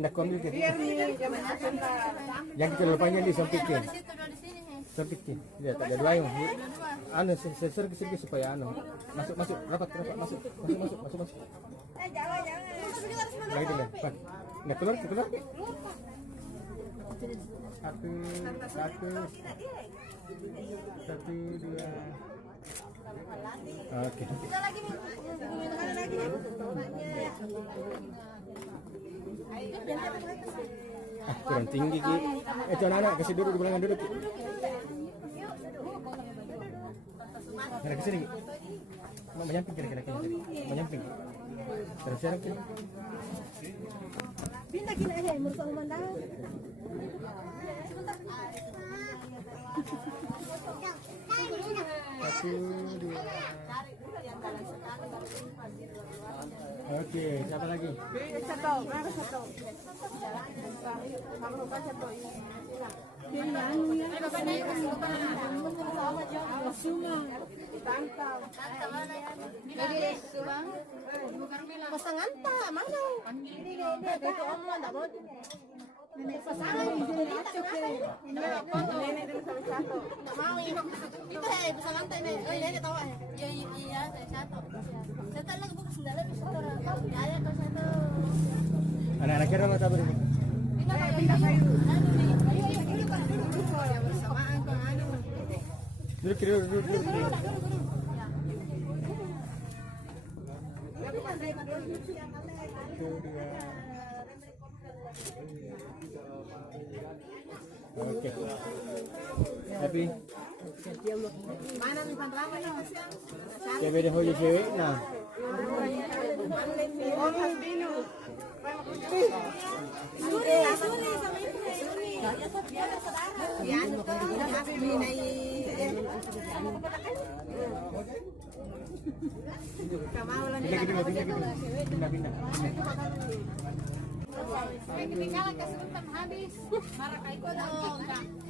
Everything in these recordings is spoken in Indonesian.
Nggak ambil gitu. Biar nih zaman sebentar. Yang kita lupanya di sampikin. Sampikin. Lihat ada dua yang. Anu seri supaya anu. Masuk rapat masuk. Jangan. Lagi dulu. Pak. Nggak keluar. Satu, dua. Oke. Kurang tinggi Ki. Jangan anak kasih duduk di belakang duduk. Mana kesini Ki? Mau menyamping kira-kira menyamping. Terus Ki. Pindah kini aja mursal mandang. Satu, dua. Oke, siapa lagi? Satu. Pasangan tak mana? Itu omong tak mau. Pasangan nenek dulu sama satu. Tak mau ini. Itu pasangan tak ini. Oh nenek tahu ya? Iya saya satu. Satu lagi bukan sendal bisa orang. Ya kau satu. Anak-anak kira mau tabur ini. Pindah kayu. Ayo bersamaan kau anu. Duduk. Oke. Tapi Mana nih pandrama nih Mas? ya beda hoja cewek nah. Oh Mas Binu. Suri sama ibu. Ya biar saudara. Ya anu tapi binai. Kamau lah nih. Pindah.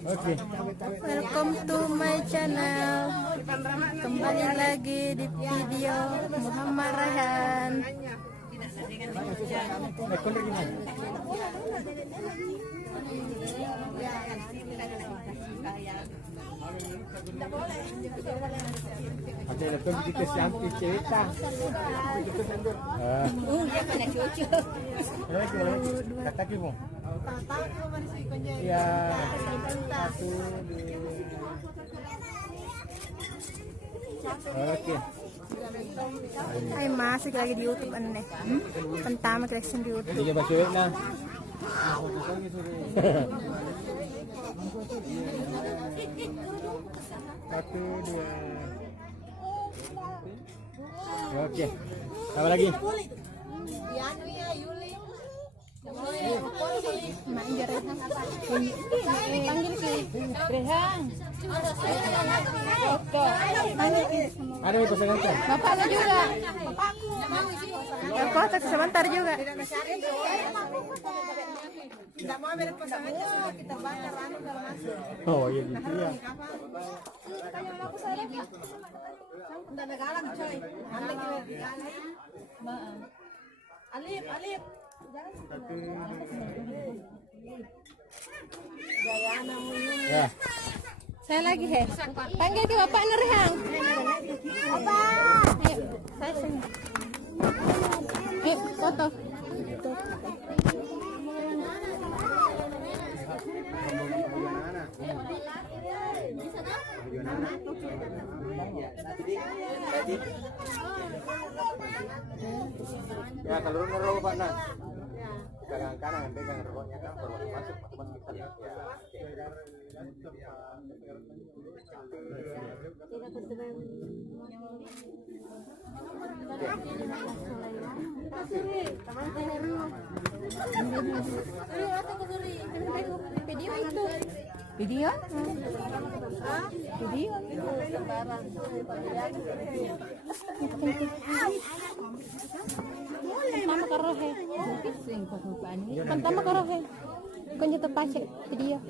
Oke. Welcome to my channel. Kembali lagi di video Muhammad Rayhan. Ada laptop kita siampi cerita. Dia pada cucu. Kata kimu. Ya. Satu, dua. Oke. Ay masuk lagi di YouTube aneh. Pertama collection di YouTube. Dia baca na. Satu, dua. Oke. Apa lagi? Anu ya Yuli. Mak Rehan. Panggil ki Rehan. Oke. Ada yang pasangan kan? Bapaknya juga. Bapakku sebentar juga. Tidak mau ambil pasangannya semua kita bakar anu kalau masuk. Oh iya gitu ya. Udah negalan coy. Alif. Gaya namu. Ya. Saya lagi he. Panggil ke Bapak Nurhang. Bapak. Ayo, saya sini. Foto. Ya kalau ngerokok Pak Nah. Pegang kanan, pegang rokoknya kan baru masuk kita lihat ya. Video itu. Video? Video. Pertama karohe. Pertama karohe. Kunci terpacek video.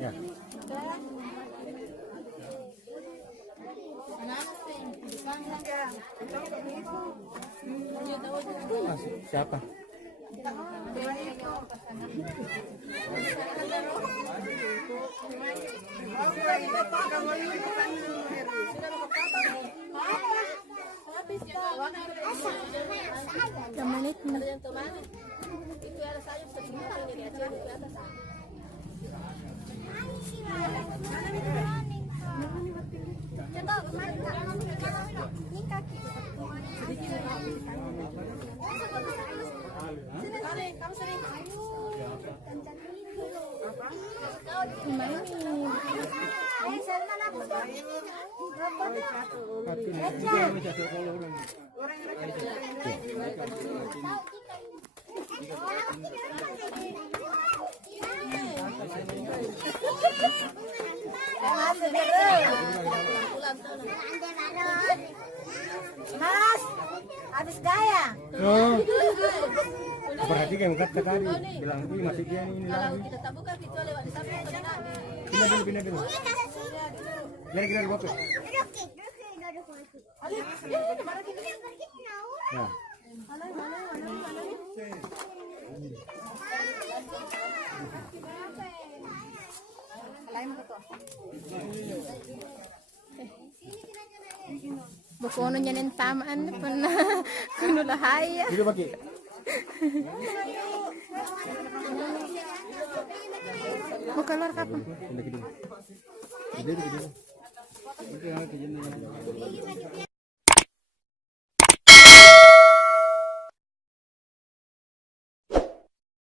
Ya. Ah, siapa? Menit na. Itu ada sayur sedikit ini di atas di atas. Coba ini kaki. Sini, kamu sini. Mas, habis gaya. Oh. Berarti kayak kata tadi bilang ini masih dia ini Kalau lagi. kita tak buka pintu lewat di samping atau di kaki. Pindah dulu. Kira-kira berapa? Nah. Bukono niya ng tamaan na pala. Kuno lahaya. Dito bagi. Mau keluar kapan? Pindah ke dulu. Pindah ke dulu. Oke,